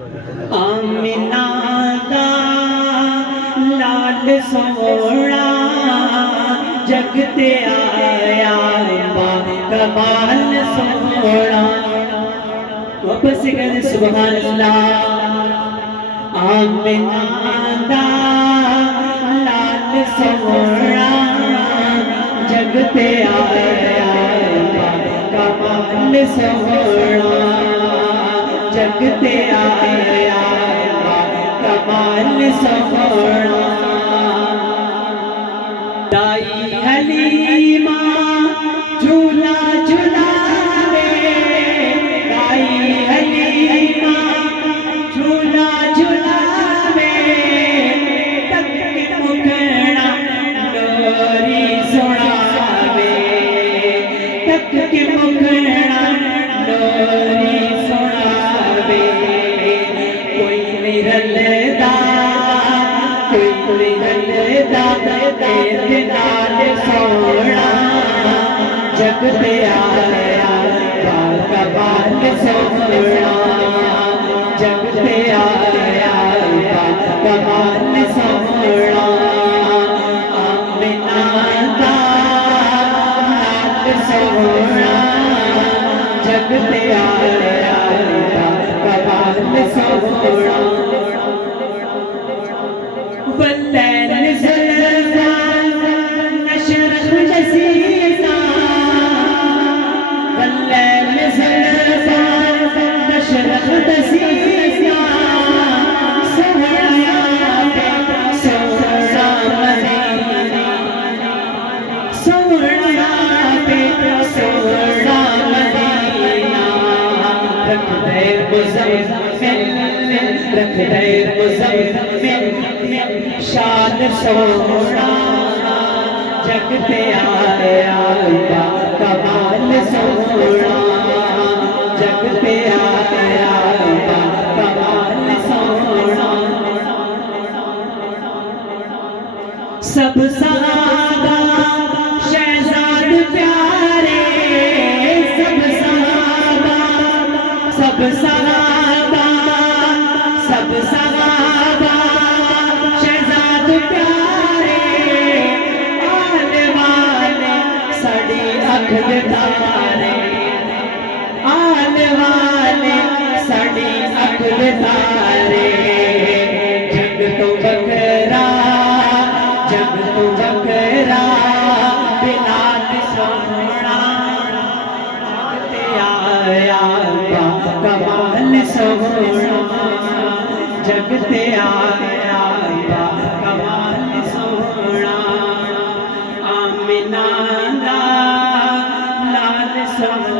آمنہ دا لال سونا جگ تے آیا با کمال سونا. واپس سے کہتے سبحان اللہ. آمنہ دا لال سونا جگ تے آیا با کمال سونا. جگ تے آیا با کمال سونا. دائی حلیمہ جھولا جھولاوے. دائی حلیمہ جھولا جھولاوے. تک مکھڑا لوری سناوے. تک مکھڑا لوری سناوے. کوئی نہیں رلدا کوئی نہیں رلدا تیرے نال سونا. جگ تے آیا با کمال سونا. جگ تے آیا با کمال سونا. آمنہ دا لال سونا جگ تے آیا با کمال سونا. والليل زلزال نشرح جسينا. والليل زلزال نشرح جسينا. سونا سونا مدینہ. سونا سونا مدینہ. رکھ دے مزمل رکھ دے مزمل شان سونا. جگ تے آیا با کمال سونا. جگ تے آیا با کمال سونا. سب صحابہ شہزاد پیارے. سب صحابہ سب صحابہ سب صحابہ شہزاد پیارے. آل والے ساڑی اکھ دے تارے. آل والے ساڑی اکھ دے تارے. جگ تو بکرا جگ تو بکرا بلال سونا. جگ تے آیا با کمال سونا. جگ تے آیا با کمال سونا. آمنہ دا لال سونا